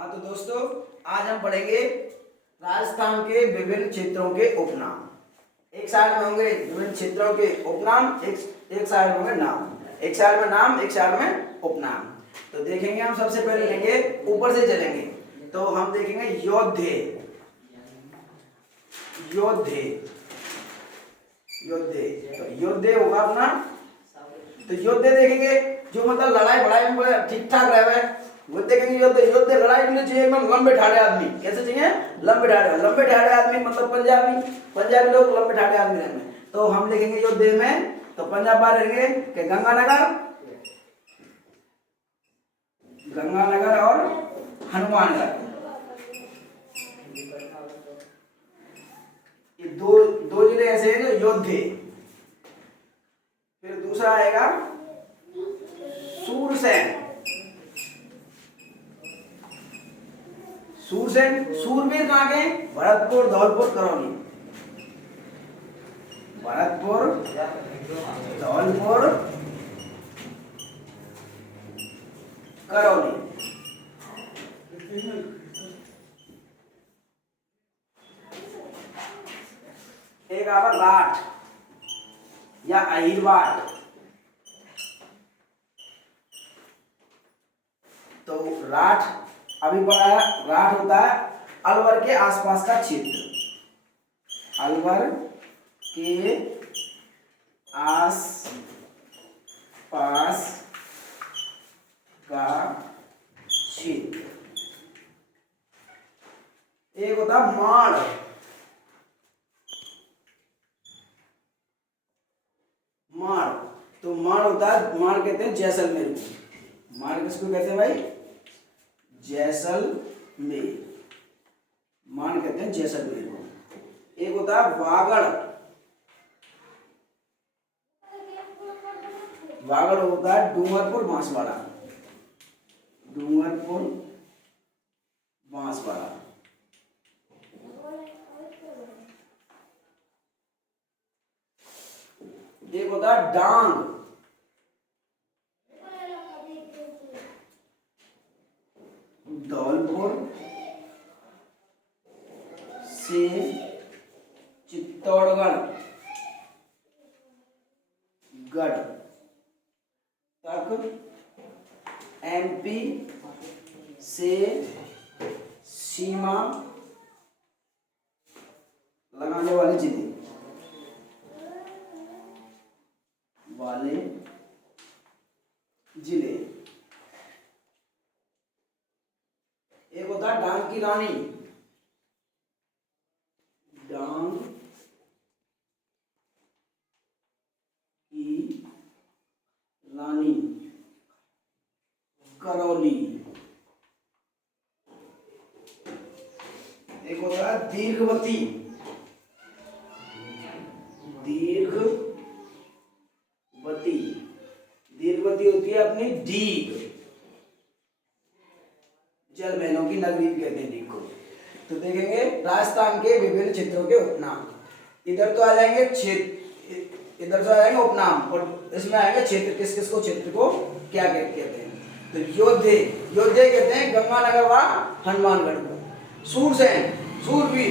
हाँ तो दोस्तों, आज हम पढ़ेंगे राजस्थान के विभिन्न क्षेत्रों के उपनाम। एक साइड में होंगे विभिन्न क्षेत्रों के उपनाम, एक साइड में होंगे नाम। एक साइड में नाम, एक साइड में उपनाम। तो देखेंगे हम सबसे पहले लेंगे, ऊपर से चलेंगे तो हम देखेंगे योद्धे। योद्धे योद्धे तो योद्धे होगा अपना। तो योद्धे देखेंगे जो मतलब लड़ाई बड़ाई में ठीक ठाक रहे, वो देखेंगे योद्धे। योद्धे लड़ाई के लिए चाहिए एकदम लंबे ठाड़े आदमी। कैसे चाहिए? लंबे ठाड़े आदमी मतलब पंजाबी लोग लंबे ठाड़े आदमी रहेंगे। तो हम लिखेंगे योद्धे में, तो पंजाब बाहर रहेंगे कि गंगानगर और हनुमानगढ़। ये दो जिले ऐसे हैं जो योद्धे। फिर दूसरा आएगा सूरसेन। सूरवीर कहाँ के? भरतपुर, धौलपुर, करौली। भरतपुर, धौलपुर, करौली। एक आवा राठ या अहिरवाड़। तो राठ अभी पढ़ाया, राठ होता है अलवर के आसपास का क्षेत्र। अलवर के आस पास का क्षेत्र। एक होता माण। माण, तो माण होता है, माण कहते हैं जैसलमेर को। माण किसको कहते हैं भाई? जैसलमेर। मान कहते हैं जैसलमेर को। एक होता है वागड़। वागड़ होता है डूंगरपुर, बांसवाड़ा। डूंगरपुर, बांसवाड़ा। एक होता है डांग। धौलपुर से चित्तौड़गढ़ गढ़ तक, एमपी से सीमा लगाने वाले जिले एक होता है डांग की रानी। डांग की रानी करौली। एक होता है दीर्घवती। दीर्घवती होती है अपनी डीग। जल महलों की नगरी भी कहते हैं डीग को। तो देखेंगे राजस्थान के विभिन्न क्षेत्रों के उपनाम। इधर तो आ जाएंगे क्षेत्र, इधर से आ जाएंगे उपनाम, और इसमें आएंगे क्षेत्र। किस किस को, क्षेत्र को क्या कहते हैं? तो योद्धे कहते हैं गंगानगर व हनुमानगढ़ को। सूरसेन, सूरवीर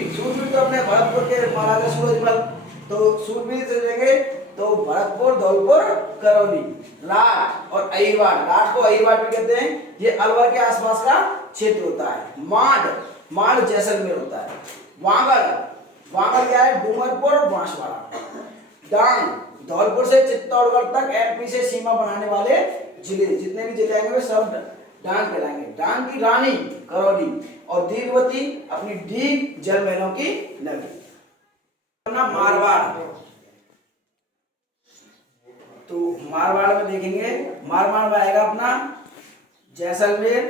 तो अपने भरतपुर के महाराजा सूरजमल। तो सूरवीर से लेंगे तो भरतपुर, धौलपुर, करौली। राठ और अहिरवाड़, राठ को अहिरवाड़ भी कहते हैं। ये अलवर के आसपास का क्षेत्र होता है। माड़ जैसलमेर होता है। वागड़ क्या है? डूंगरपुर और बांसवाड़ा। डांग धौलपुर से चित्तौड़गढ़ तक, एमपी से सीमा बनाने वाले जिले, जितने भी जिले आएंगे वे सब डांग कहलाएंगे। डांग की रानी करौली, और दीर्घवती अपनी डीग जल महलों की नगरी। मारवाड़, तो मारवाड़ में देखेंगे, मारवाड़ में आएगा अपना जैसलमेर,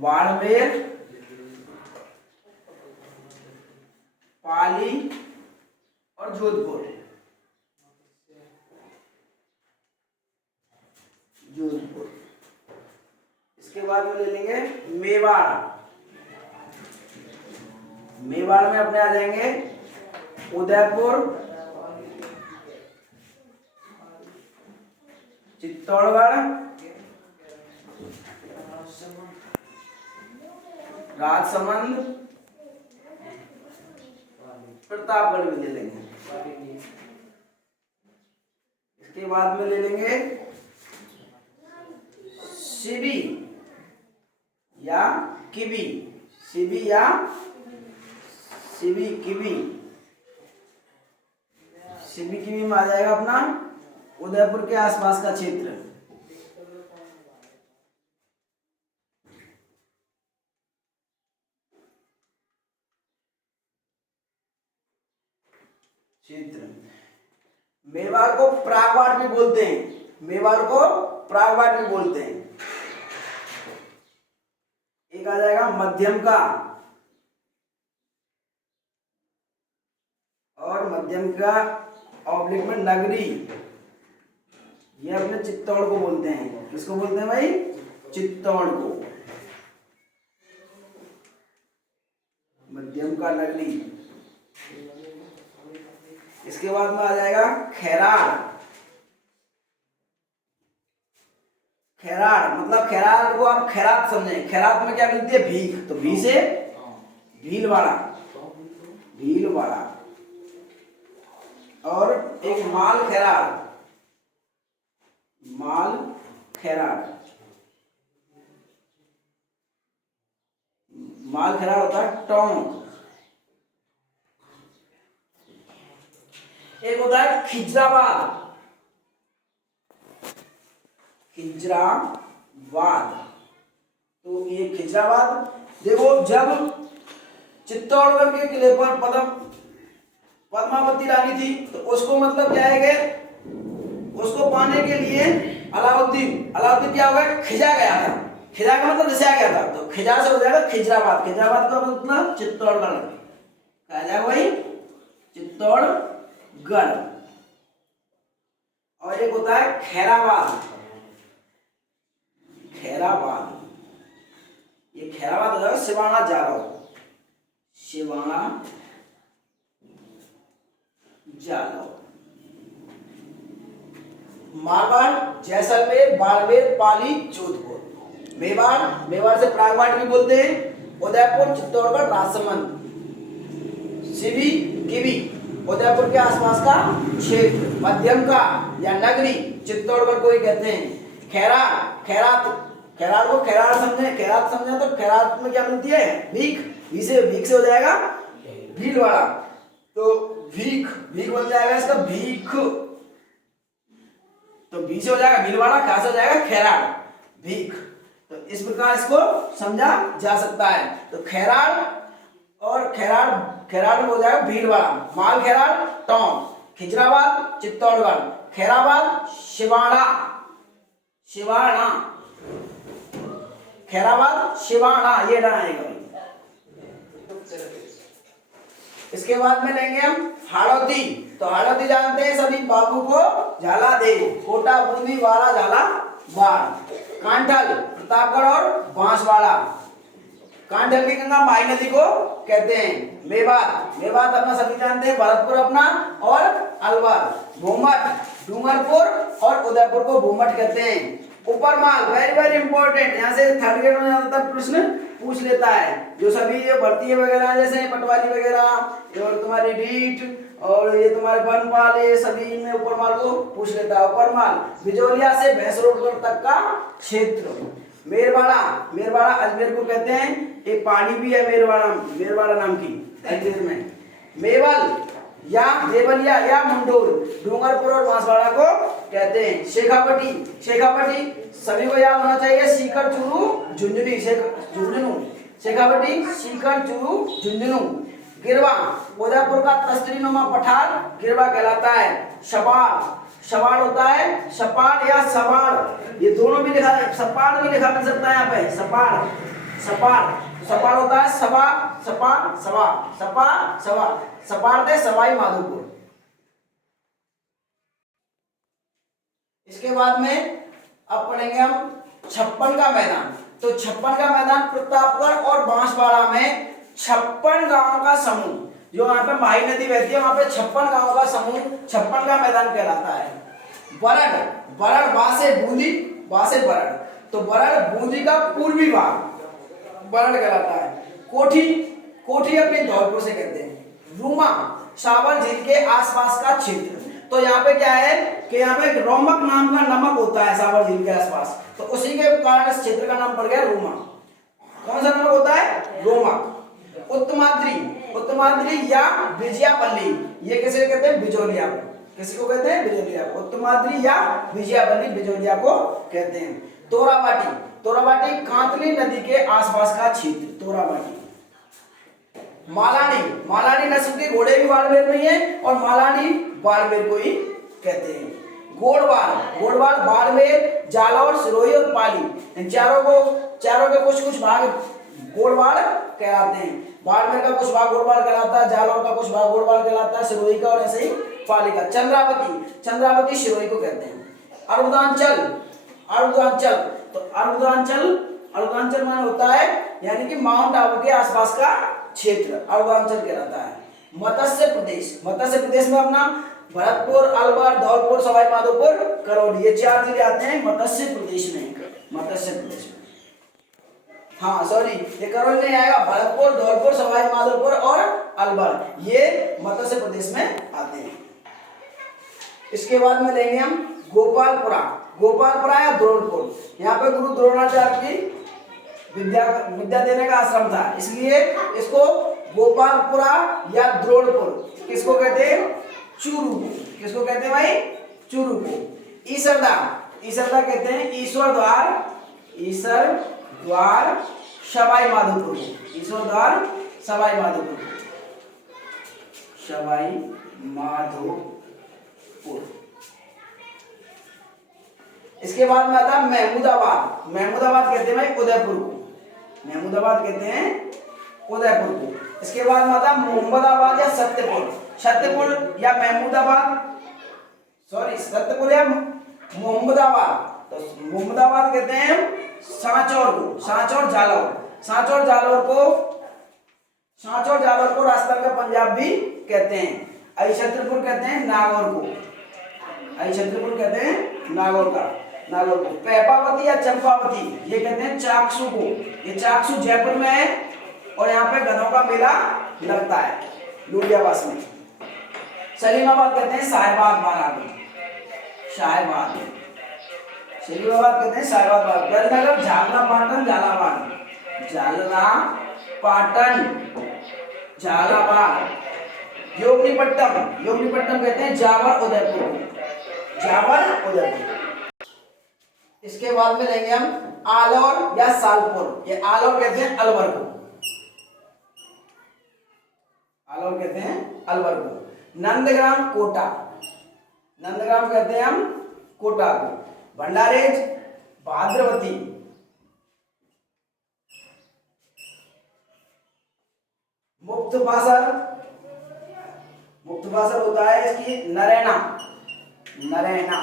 बाड़मेर, पाली और जोधपुर। इसके बाद में ले लेंगे मेवाड़। मेवाड़ में अपने आ जाएंगे उदयपुर, चित्तौड़गढ़ राजसमंद, प्रतापगढ़ भी ले लेंगे। इसके बाद में ले लेंगे शिवी या किवी, शिवी या शिवी किवी, शिवी किवी में आ जाएगा अपना उदयपुर के आसपास का क्षेत्र। मेवाड़ को प्रागवाट भी बोलते हैं, मेवाड़ को प्रागवाट भी बोलते हैं। एक आ जाएगा मध्यम का, और मध्यम का ऑब्लिक में नगरी, ये अपने चित्तौड़ को बोलते हैं। किसको बोलते हैं भाई? चित्तौड़ को, मध्यम का नगरी। इसके बाद में आ जाएगा खैराड़, खैराड़ मतलब खैराड़ को आप खैरात समझें। खैरात में क्या मिलती है? भीख, तो भी से भीलवाड़ा, भीलवाड़ा। और एक माल खैराड़, माल खैराड़, माल खैराड़ होता है टोंक। एक होता है खिजराबाद, खिजराबाद। तो ये खिजराबाद, देखो जब चित्तौड़गढ़ के किले पर पद्मावती रानी थी, तो उसको मतलब क्या है कि उसको पाने के लिए अलाउद्दीन क्या हुआ? खिजा गया था। खिजा का मतलब रिसाया गया था, तो खिजा से हो जाएगा खिजराबाद। खिजराबाद का मतलब चित्तौड़गढ़, कहा जाएगा भाई चित्तौड़गढ़। और एक होता है खैराबाद, खैराबाद, ये खैराबाद हो जाएगा सिवाना जालौर, सिवाना जालौर। मारवाड़, जैसलमेर, बाड़मेर, पाली, जोधपुर। मेवाड़ से प्रागवाट भी बोलते हैं। उदयपुर, चित्तौड़गढ़, राजसमंद। शिवी किवी, उदयपुर के आसपास का क्षेत्र। मध्यम का या नगरी, चित्तौड़गढ़ को ही कहते हैं। खैरात को खैरात समझे, खैरात समझे तो खैरात में क्या मिलती है? भीख, भीख से हो जाएगा भीलवाड़ा। तो भीख बन जाएगा इसका भीख, तो भी से हो जाएगा भीलवाड़ा, खा से हो जाएगा खैराड़, भीख। तो इस प्रकार इसको समझा जा सकता है। तो खैराड़ और खैराड़ में हो जाएगा भीलवाड़ा, माल खैराड़ टोंक, खिजराबाद चित्तौड़गढ़, खैराबाद शिवाड़ा, खैराबाद शिवाड़ा, ये डा आएगा। इसके बाद में लेंगे हम हाड़ौती। तो हाड़ौती जानते हैं सभी, बाबू को झाला दे, कोटा बूंदी वाला झाला बाढ़। कांठल प्रतापगढ़ और बांसवाड़ा। कांठल की गंगा माई नदी को कहते हैं। मेवात अपना सभी जानते हैं, भरतपुर अपना और अलवर। भूमठ डूंगरपुर और उदयपुर को भूमठ कहते हैं। उपरमाल वेरी वेरी इंपॉर्टेंट, यहाँ से थर्ड ग्रेड में ज्यादातर प्रश्न पूछ लेता है। जो सभी ये भर्ती वगैरह जैसे पटवारी वगैरह और तुम्हारी रीट और ये तुम्हारे बनपाल, ये सभी में उपरमाल को पूछ लेता है। उपरमाल बिजोलिया से भैंसरोड तक का क्षेत्र। मेरवाड़ा अजमेर को कहते हैं। एक पानी भी है मेरवाड़ा नाम की अजमेर में। मेवल या देवलिया या मुंडोर डूंगरपुर और बांसवाड़ा को कहते हैं। शेखापटी सभी को याद होना चाहिए। सीकर चूरू झुंझुनू, शेखापटी सीकर चूरू झुंझुनू। गिरवा उदयपुर का तस्तरीनुमा पठार गिरवा कहलाता है। सवाड़ होता है सपाड़ या सवाड़, ये दोनों भी लिखा है। सपाड़ भी लिखा मिल सकता है यहाँ पे, सपाड़ होता है सपाड़ थे सवाई माधोपुर। इसके बाद में अब पढ़ेंगे हम छप्पन का मैदान। तो छप्पन का मैदान प्रतापगढ़ और बांसवाड़ा में 56 गांवों का समूह, जो वहां पे माही नदी बहती है, वहां पे 56 गांवों का समूह 56 का मैदान कहलाता है। बरड़ बा से बरड़, तो बरड़ बूंदी का पूर्वी भाग बरड़ कहलाता है। कोठी, कोठी अपने धौलपुर से कहते हैं। रूमा, सावर झील के आसपास का क्षेत्र। तो यहाँ पे क्या है कि यहाँ पे रोमक नाम का नमक होता है सावर झील के आसपास, तो उसी के कारण इस क्षेत्र का नाम पड़ गया रूमा। कौन सा नमक होता है? रोमक। उत्तमाद्री, उत्तमाद्री या विजयापल्ली, ये किसे कहते हैं? बिजोलिया को। किसको कहते हैं? बिजोलिया को। उत्तमाद्री या विजयापल्ली बिजोलिया को कहते हैं। तोराबाटी, तोराबाटी कांतली नदी के आसपास का क्षेत्र, तोराबाटी। मालानी, मालानी नस्ल के घोड़े भी बाड़मेर में है और मालानी बाड़मेर को ही कहते हैं। गोड़वाल, गोड़वाल बाड़मेर, जालौर, सिरोही और पाली, इन चारों के कुछ कुछ भाग गोड़वाल कहलाते हैं। बाड़मेर का कुछ भाग गोड़वाल कहलाता है, जालौर का कुछ भाग गोड़वाल कहलाता है, सिरोही का और ऐसे ही पाली का। चंद्रावती, चंद्रावती सिरोही को कहते हैं। अर्बुदांचल, अर्बुदांचल, तो अर्बुदांचल, अर्बुदांचल माने होता है यानी कि माउंट आबू के आसपास का क्षेत्र अर्बुदांचल कहलाता है। मत्स्य प्रदेश, मत्स्य प्रदेश में अपना भरतपुर, अलवर, धौलपुर, सवाई माधोपुर, करौली, ये 4 जिले आते हैं मत्स्य प्रदेश में। मत्स्य प्रदेश में, हाँ सॉरी, ये करौली नहीं आएगा, भरतपुर, धौलपुर, सवाई माधोपुर और अलवर, ये मत्स्य प्रदेश में आते हैं। इसके बाद में लेंगे हम गोपालपुरा, गोपालपुरा या द्रोणपुर। यहाँ पे गुरु द्रोणाचार्य की विद्या देने का आश्रम था, इसलिए इसको गोपालपुरा या द्रोणपुर, किसको कहते हैं? चूरू को। किसको कहते हैं भाई? चूरू को। ईसरदा, ईसरदा कहते हैं ईश्वर द्वार, ईश्वर द्वार सवाई माधोपुर को। ईश्वर द्वार सवाई माधोपुर, सवाई माधोपुर। इसके बाद में आता है महमूदाबाद, महमूदाबाद कहते हैं भाई उदयपुर को, महमूदाबाद कहते हैं उदयपुर को। इसके बाद में आता है मोहम्मदाबाद या सत्यपुर, सत्यपुर या महमूदाबाद, सॉरी सत्यपुर या मोहम्मदाबाद, तो मोहम्मदाबाद कहते हैं सांचौर को, सांचौर जालौर, सांचौर जालौर को, सांचौर जालौर को राजस्थान का पंजाब भी कहते हैं। अहिछत्रपुर कहते हैं नागौर को, अहिछत्रपुर कहते हैं नागौर का, नागौर को। पैपावती या चंपावती, ये कहते हैं चाकसू को, ये चाकसू जयपुर में है और यहाँ पे गधों का मेला लगता है लूलियावास में। सलीमाबाद कहते हैं साहिबाद बारात, साहिबाद, सलीमाबाद कहते हैं साहिबाद बारात। ब्रजनगर, झालरा पाटन, झालावाड़, झालरा पाटन, झालावाड़। योगनीपट्टम, योगनीपट्टम कहते हैं जावर उदयपुर, जावर उदयपुर। इसके बाद में लेंगे हम आलौर या सालपुर, ये आलौर कहते हैं अलवर को, आलौर कहते हैं अलवर को। नंदग्राम कोटा, नंदग्राम कहते हैं हम कोटा को। भंडारेज, भाद्रवती, मुक्तबासर, मुक्तबासर होता है इसकी नरैना, नरैना,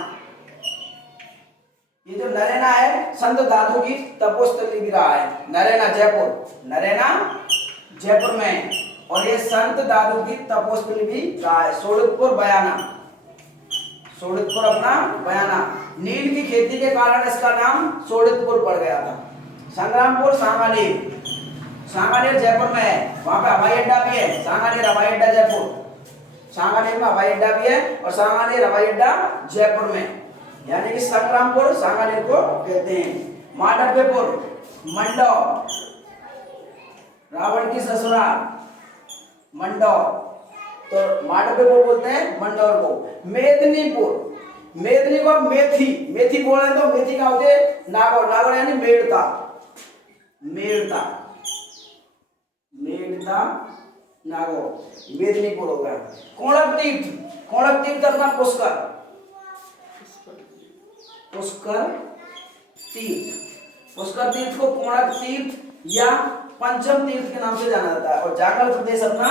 ये जो नरैना है संत दादू की तपोस्थली भी रहा है। नरैना जयपुर, नरैना जयपुर में है और ये संत दादू की तपोस्थली भी रहा है। सोड़ितपुर बयाना, सोड़ितपुर अपना बयाना, नील की खेती के कारण इसका नाम सोड़ितपुर पड़ गया था। संग्रामपुर सांगानेर, सांगानेर जयपुर में है, वहां पे हवाई अड्डा भी है, सांगानेर हवाई अड्डा जयपुर, सांगानेर में हवाई अड्डा भी है और सांगानेर हवाई अड्डा जयपुर में, यानी कि संग्रामपुर सांगानेर को कहते हैं। माडव्यपुर, मंडौर, रावण की ससुराल मंडौर, तो माडव्यपुर बोलते हैं मंडौर को। मेदिनीपुर, मेदिनी को मेथी, मेथी बोले तो मेथी का होते नागौर, नागौर यानी मेड़ता, मेड़ता, मेड़ता नागौर, मेदिनीपुर होगा। कोणक तीर्थ, कोणक तीर्थ अपना पुष्कर, पुष्कर तीर्थ, पुष्कर तीर्थ को कोणक तीर्थ या पंचम तीर्थ के नाम से जाना जाता है। और जांगल प्रदेश अपना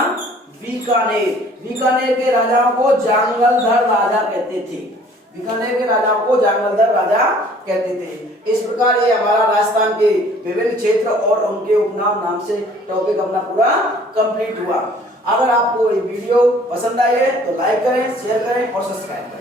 बीकानेर, बीकानेर के राजाओं को जांगलधर राजा कहते थे, बीकानेर के राजाओं को जांगलधर राजा कहते थे। इस प्रकार ये हमारा राजस्थान के विभिन्न क्षेत्र और उनके उपनाम नाम से टॉपिक अपना पूरा कंप्लीट हुआ। अगर आपको ये वीडियो पसंद आई है तो लाइक करें, शेयर करें और सब्सक्राइब करें।